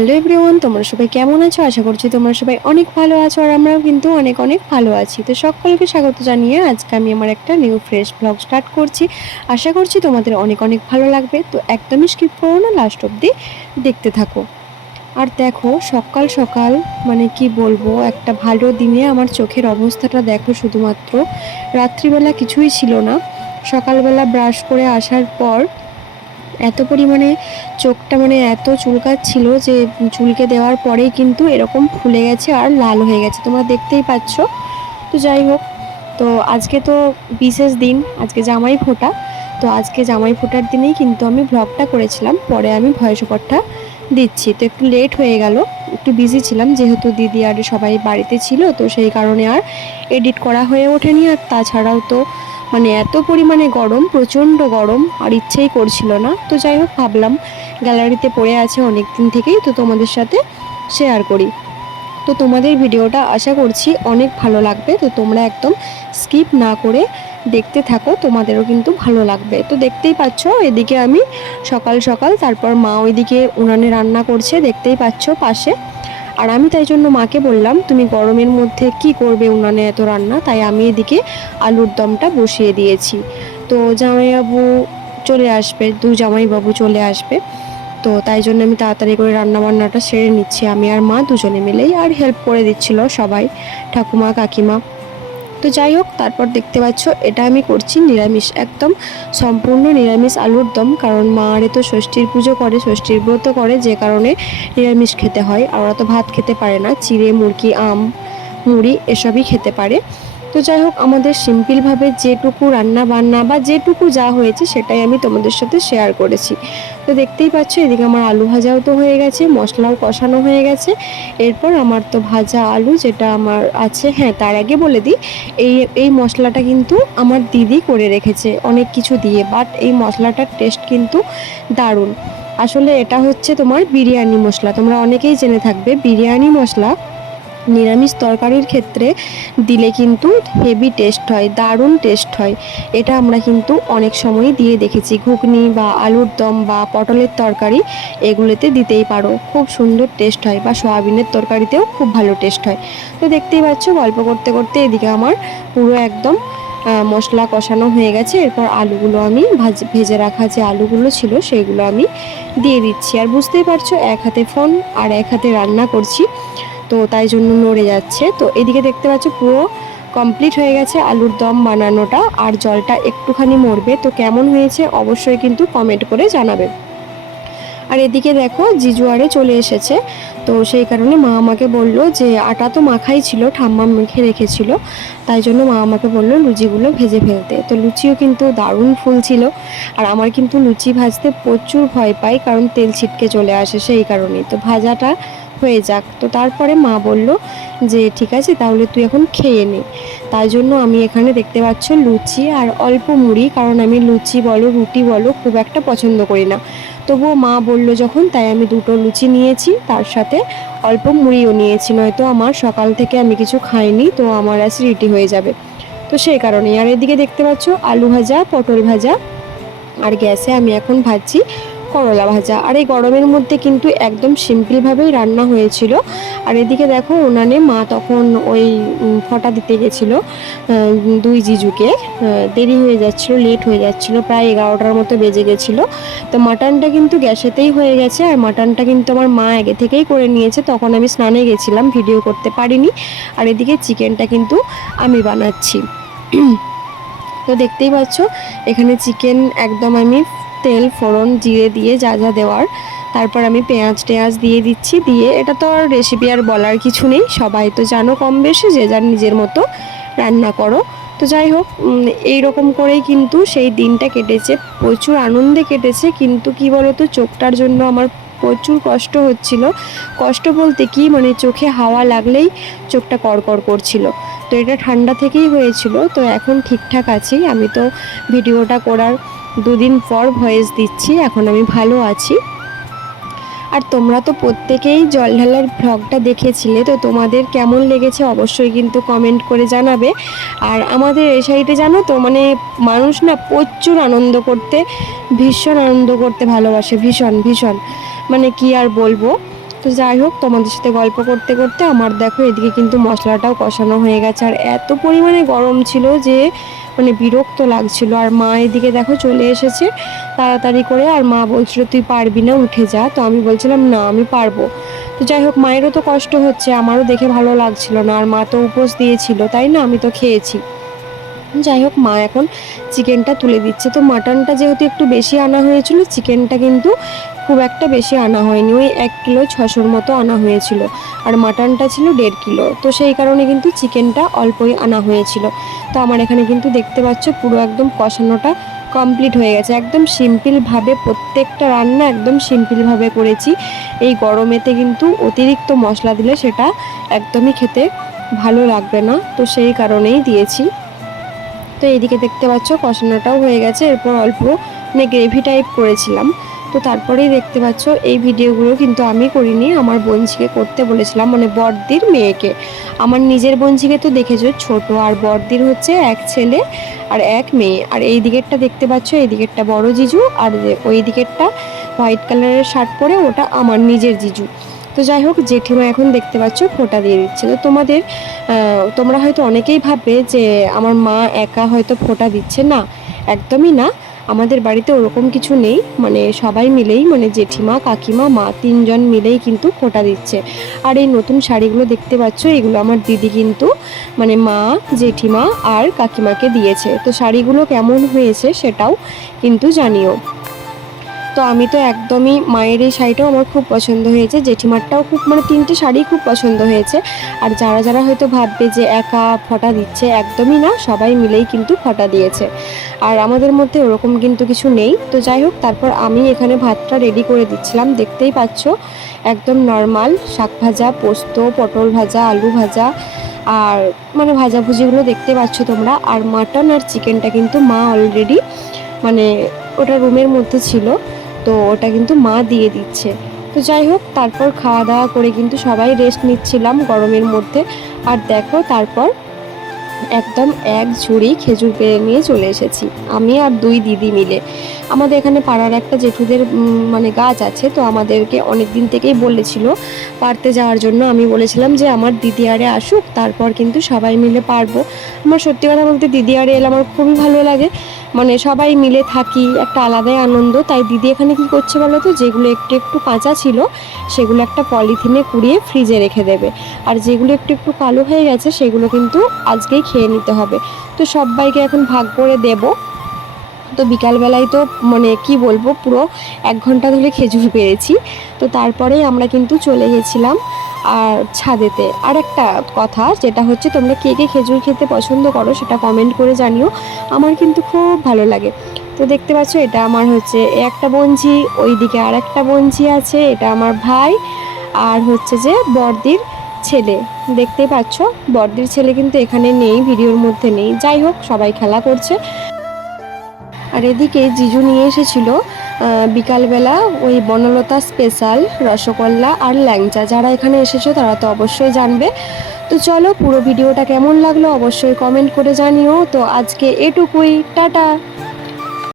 Hello everyone, তোমরা সবাই কেমন আছো? আশা করছি তোমরা সবাই অনেক ভালো আছো, আর আমরাও কিন্তু অনেক অনেক ভালো আছি। তো সকলকে স্বাগত জানিয়ে আজকে আমি আমার একটা নিউ ফ্রেশ ব্লগ স্টার্ট করছি। আশা করছি তোমাদের অনেক অনেক ভালো লাগবে। তো একদমই স্কিপ করো না, লাস্ট অবধি দেখতে থাকো। আর দেখো, সকাল সকাল মানে কি বলবো, একটা ভালো দিনে আমার চোখের অবস্থাটা দেখো। শুধুমাত্র রাত্রিবেলা কিছুই ছিল না, সকালবেলা ব্রাশ করে আসার পর এত পরিমাণে চোখটা মানে এত চুলকাচ্ছিল যে চুলকে দেওয়ার পরেই কিন্তু এরকম ফুলে গেছে আর লাল হয়ে গেছে, তোমরা দেখতেই পাচ্ছ। তো যাই হোক, তো আজকে তো বিশেষ দিন, আজকে জামাই ফোঁটা। তো আজকে জামাই ফোঁটার দিনেই কিন্তু আমি ব্লগটা করেছিলাম, পরে আমি ভয়েস ওভারটা দিচ্ছি। তো একটু লেট হয়ে গেল, একটু বিজি ছিলাম যেহেতু দিদি আর সবাই বাড়িতে ছিল, তো সেই কারণে আর এডিট করা হয়ে ওঠেনি। আর তাছাড়াও তো মানে এত পরিমাণে গরম, প্রচণ্ড গরম, আর ইচ্ছেই করছিল না। তো যাই হোক, ভাবলাম গ্যালারিতে পড়ে আছে অনেক দিন থেকেই, তো তোমাদের সাথে শেয়ার করি। তো তোমাদের ভিডিওটা আশা করছি অনেক ভালো লাগবে। তো তোমরা একদম স্কিপ না করে দেখতে থাকো, তোমাদেরও কিন্তু ভালো লাগবে। তো দেখতেই পাচ্ছ এদিকে আমি সকাল সকাল, তারপর মা ওইদিকে উনানে রান্না করছে, দেখতেই পাচ্ছ পাশে। আর আমি তাই জন্য মাকে বললাম, তুমি গরমের মধ্যে কি করবে উনানে এত রান্না, তাই আমি এদিকে আলুর দমটা বসিয়ে দিয়েছি। তো জামাইবাবু চলে আসবে, জামাইবাবু চলে আসবে, তো তাই জন্য আমি তাড়াতাড়ি করে রান্নাবান্নাটা সেরে নিচ্ছি। আমি আর মা দুজনে মিলেই, আর হেল্প করে দিচ্ছিল সবাই, ঠাকুমা কাকিমা। তো যাই হোক, তারপর দেখতে পাচ্ছ এটা আমি করছি নিরামিষ, একদম সম্পূর্ণ নিরামিষ আলুর দম। কারণ মা আরে তো ষষ্ঠীর পুজো করে, ষষ্ঠীর ব্রত করে, যে কারণে নিরামিষ খেতে হয়। আর ওরা তো ভাত খেতে পারে না, চিড়ে মুরগি আম মুড়ি এসবই খেতে পারে। তো যাই হোক, আমাদের সিম্পলভাবে যেটুকু রান্না বান্না বা যেটুকু যা হয়েছে সেটাই আমি তোমাদের সাথে শেয়ার করেছি। তো দেখতেই পাচ্ছ এদিকে আমার আলু ভাজাও তো হয়ে গেছে, মশলাও কষানো হয়ে গেছে। এরপর আমার তো ভাজা আলু যেটা আমার আছে, হ্যাঁ তার আগে বলে দিই, এই এই মশলাটা কিন্তু আমার দিদি করে রেখেছে অনেক কিছু দিয়ে, বাট এই মশলাটার টেস্ট কিন্তু দারুণ। আসলে এটা হচ্ছে তোমার বিরিয়ানি মশলা, তোমরা অনেকেই জেনে থাকবে বিরিয়ানি মশলা নিরামিষ তরকারির ক্ষেত্রে দিলে কিন্তু হেভি টেস্ট হয়, দারুণ টেস্ট হয়। এটা আমরা কিন্তু অনেক সময়ই দিয়ে দেখেছি, ঘুগনি বা আলুর দম বা পটলের তরকারি এগুলোতে দিতেই পারো, খুব সুন্দর টেস্ট হয়, বা সয়াবিনের তরকারিতেও খুব ভালো টেস্ট হয়। তো দেখতেই পাচ্ছ গল্প করতে করতে এদিকে আমার পুরো একদম মশলা কষানো হয়ে গেছে। এরপর আলুগুলো আমি ভেজে রাখা যে আলুগুলো ছিল সেগুলো আমি দিয়ে দিচ্ছি। আর বুঝতেই পারছো এক হাতে ফোন আর এক হাতে রান্না করছি, তো তাই জন্য নড়ে যাচ্ছে। তো এদিকে দেখতে পাচ্ছ পুরো কমপ্লিট হয়ে গেছে আলুর দম বানানোটা, আর জলটা একটুখানি মরবে। তো কেমন হয়েছে অবশ্যই কিন্তু কমেন্ট করে জানাবে। আর এদিকে দেখো জিজুয়ারে চলে এসেছে, তো সেই কারণে মা আমাকে বললো যে আটা তো মাখাই ছিল, ঠাম্মা মেখে রেখেছিল, তাই জন্য মা আমাকে বললো লুচিগুলো ভেজে ফেলতে। তো লুচিও কিন্তু দারুণ ফুল ছিল। আর আমার কিন্তু লুচি ভাজতে প্রচুর ভয় পাই, কারণ তেল ছিটকে চলে আসে, সেই কারণেই। তো ভাজাটা হয়ে যাক, তো তারপরে মা বলল যে ঠিক আছে তাহলে তুই এখন খেয়ে নে। তাই জন্য আমি এখানে দেখতে পাচ্ছ লুচি আর অল্প মুড়ি, কারণ আমি লুচি বলো রুটি বলো খুব একটা পছন্দ করি না, তবুও মা বললো যখন, তাই আমি দুটো লুচি নিয়েছি, তার সাথে অল্প মুড়িও নিয়েছি, নয়তো আমার সকাল থেকে আমি কিছু খাইনি, তো আমার অ্যাসিডিটি হয়ে যাবে। তো সেই কারণেই। আর এদিকে দেখতে পাচ্ছ আলু ভাজা, পটল ভাজা, আর গ্যাসে আমি এখন ভাজছি করলা ভাজা। আর এই গরমের মধ্যে কিন্তু একদম সিম্পলভাবেই রান্না হয়েছিল। আর এদিকে দেখো উনানে মা তখন ওই ফটা দিতে গেছিলো দুই জিজুকে, দেরি হয়ে যাচ্ছিলো, লেট হয়ে যাচ্ছিলো, প্রায় 11টার মতো বেজে গেছিলো। তো মাটনটা কিন্তু গ্যাসেতেই হয়ে গেছে, আর মাটনটা কিন্তু আমার মা আগে থেকেই করে নিয়েছে, তখন আমি স্নানে গেছিলাম, ভিডিও করতে পারিনি। আর এদিকে চিকেনটা কিন্তু আমি বানাচ্ছি। তো দেখতেই পাচ্ছ এখানে চিকেন একদম আমি তেল ফোড়ন জিরে দিয়ে যা যা দেওয়ার, তারপর আমি পেঁয়াজ টেয়াজ দিয়ে দিচ্ছি। দিয়ে এটা তো আর রেসিপি আর বলার কিছু নেই, সবাই তো জানো কম বেশি, যে যার নিজের মতো রান্না করো। তো যাই হোক, এই রকম করেই কিন্তু সেই দিনটা কেটেছে, প্রচুর আনন্দে কেটেছে। কিন্তু কি বলতো, চোখটার জন্য আমার প্রচুর কষ্ট হচ্ছিল। কষ্ট বলতে কি, মানে চোখে হাওয়া লাগলেই চোখটা কড়কড় করছিল। তো এটা ঠান্ডা থেকেই হয়েছিল। তো এখন ঠিকঠাক আছি, আমি তো ভিডিওটা করার 2 দিন পর ভয়েস দিচ্ছি, এখন আমি ভালো আছি। আর তোমরা তো প্রত্যেকেই জল ঢালার ভ্লগটা দেখেছিলে, তো তোমাদের কেমন লেগেছে অবশ্যই কিন্তু কমেন্ট করে জানাবে। আর আমাদের এই সাইডে জানো তো, মানে মানুষ না প্রচুর আনন্দ করতে, ভীষণ আনন্দ করতে ভালোবাসে, ভীষণ ভীষণ, মানে কি আর বলবো। তো যাই হোক, তোমাদের সাথে গল্প করতে করতে আমার দেখো এদিকে কিন্তু মশলাটাও কষানো হয়ে গেছে। আর এত পরিমাণে গরম ছিল যে মানে বিরক্ত লাগছিল। আর মা এদিকে দেখো চলে এসেছে তাড়াতাড়ি করে, আর মা বলছিল তুই পারবি না, উঠে যা। তো আমি বলছিলাম না আমি পারবো। তো যাই হোক, মায়েরও তো কষ্ট হচ্ছে, আমারও দেখে ভালো লাগছিল না। আর মা তো উপোস দিয়েছিল, তাই না, আমি তো খেয়েছি। যাই হোক, মা এখন চিকেনটা তুলে দিচ্ছে। তো মাটনটা যেহেতু একটু বেশি আনা হয়েছিল, চিকেনটা কিন্তু খুব একটা বেশি আনা হয়নি, ওই 1 কিলো 600-র মতো আনা হয়েছিল। আর মাটনটা ছিল 1.5 কিলো, তো সেই কারণে কিন্তু চিকেনটা অল্পই আনা হয়েছিল। তো আমার এখানে কিন্তু দেখতে পাচ্ছ পুরো একদম কষানোটা কমপ্লিট হয়ে গেছে। একদম সিম্পলভাবে প্রত্যেকটা রান্না একদম সিম্পলভাবে করেছি। এই গরমেতে কিন্তু অতিরিক্ত মশলা দিলে সেটা একদমই খেতে ভালো লাগবে না, তো সেই কারণেই দিয়েছি। তো এইদিকে দেখতে পাচ্ছ কষানোটাও হয়ে গেছে। এরপর অল্প মানে গ্রেভি টাইপ করেছিলাম। তো তারপরেই দেখতে পাচ্ছ এই ভিডিওগুলো কিন্তু আমি করিনি, আমার বোনঝিকে করতে বলেছিলাম, মানে বড়দির মেয়েকে। আমার নিজের বোনঝিকে তো দেখেছো ছোট, আর বড়দির হচ্ছে 1 ছেলে আর 1 মেয়ে। আর এই দিকেরটা দেখতে পাচ্ছ, এই দিকেরটা বড় জিজু, আর ওই দিকেরটা হোয়াইট কালারের শার্ট পরে ওটা আমার নিজের জিজু। তো যাই হোক, জেঠিমা এখন দেখতে পাচ্ছ ফোঁটা দিয়ে দিচ্ছে। তো তোমরা হয়তো অনেকেই ভাববে যে আমার মা একা হয়তো ফোঁটা দিচ্ছে, না, একদমই না। আমাদের বাড়িতে ওরকম কিছু নেই, মানে সবাই মিলেই, মানে জেঠিমা, কাকিমা, মা 3জন মিলেই কিন্তু ফোঁটা দিচ্ছে। আর এই নতুন শাড়িগুলো দেখতে পাচ্ছ, এগুলো আমার দিদি কিন্তু মানে মা, জেঠিমা আর কাকিমাকে দিয়েছে। তো শাড়িগুলো কেমন হয়েছে সেটাও কিন্তু জানিও। তো আমি তো একদমই, মায়ের এই শাড়িটাও আমার খুব পছন্দ হয়েছে, জেঠিমারটাও খুব, মানে 3টে শাড়ি খুব পছন্দ হয়েছে। আর যারা যারা হয়তো ভাববে যে একা ফটা দিচ্ছে, একদমই না, সবাই মিলেই কিন্তু ফটা দিয়েছে। আর আমাদের মধ্যে ওরকম কিন্তু কিছু নেই। তো যাই হোক, তারপর আমি এখানে ভাতটা রেডি করে দিচ্ছিলাম, দেখতেই পাচ্ছ একদম নর্মাল শাক ভাজা, পোস্ত, পটল ভাজা, আলু ভাজা, আর মানে ভাজাভুজিগুলো দেখতে পাচ্ছ তোমরা। আর মাটন আর চিকেনটা কিন্তু মা অলরেডি মানে ওটা রুমের মধ্যে ছিল, তো ওটা কিন্তু মা দিয়ে দিচ্ছে। তো যাই হোক, তারপর খাওয়া দাওয়া করে কিন্তু সবাই রেস্ট নিচ্ছিলাম গরমের মধ্যে। আর দেখো তারপর একদম 1 ঝুড়ি খেজুর পেড়ে নিয়ে চলে এসেছি, আমি আর 2 দিদি মিলে। আমাদের এখানে পাড়ার একটা জেঠুদের মানে গাছ আছে, তো আমাদেরকে অনেক দিন থেকেই বলেছিল পারতে যাওয়ার জন্য। আমি বলেছিলাম যে আমার দিদি আরে আসুক, তারপর কিন্তু সবাই মিলে পারবো। আমার সত্যি কথা বলতে দিদি আরে এলে আমার খুবই ভালো লাগে, মানে সবাই মিলে থাকি, একটা আলাদাই আনন্দ। তাই দিদি এখানে কি করছে বলো তো, যেগুলো একটু একটু কাঁচা ছিল সেগুলো একটা পলিথিনে কুড়িয়ে ফ্রিজে রেখে দেবে, আর যেগুলো একটু একটু কালো হয়ে গেছে সেগুলো কিন্তু আজকেই খেয়ে নিতে হবে। তো সবাইকে এখন ভাগ করে দেব। তো বিকালবেলায় তো মানে কি বলবো, পুরো 1 ঘন্টা ধরে খেজুর পেড়েছি। তো তারপরেই আমরা কিন্তু চলে গেছিলাম আর ছাদেতে। আর একটা কথা যেটা হচ্ছে, তোমরা কে কে খেজুর খেতে পছন্দ করো সেটা কমেন্ট করে জানিও, আমার কিন্তু খুব ভালো লাগে। তো দেখতে পাচ্ছ, এটা আমার হচ্ছে একটা বঞ্জি, ওইদিকে আর একটা বঞ্জি আছে, এটা আমার ভাই, আর হচ্ছে যে বড়দির ছেলে। দেখতেই পাচ্ছ বড়দির ছেলে কিন্তু এখানে নেই, ভিডিওর মধ্যে নেই। যাই হোক, সবাই খেলা করছে। আর এদিকে জিজু নিয়ে এসেছিল বিকালবেলা ওই বনলতা স্পেশাল রসগোল্লা আর ল্যাংচা। যারা এখানে এসেছো তারা তো অবশ্যই জানবে। তো চলো, পুরো ভিডিওটা কেমন লাগলো অবশ্যই কমেন্ট করে জানিও। তো আজকে এটুকুই, টাটা।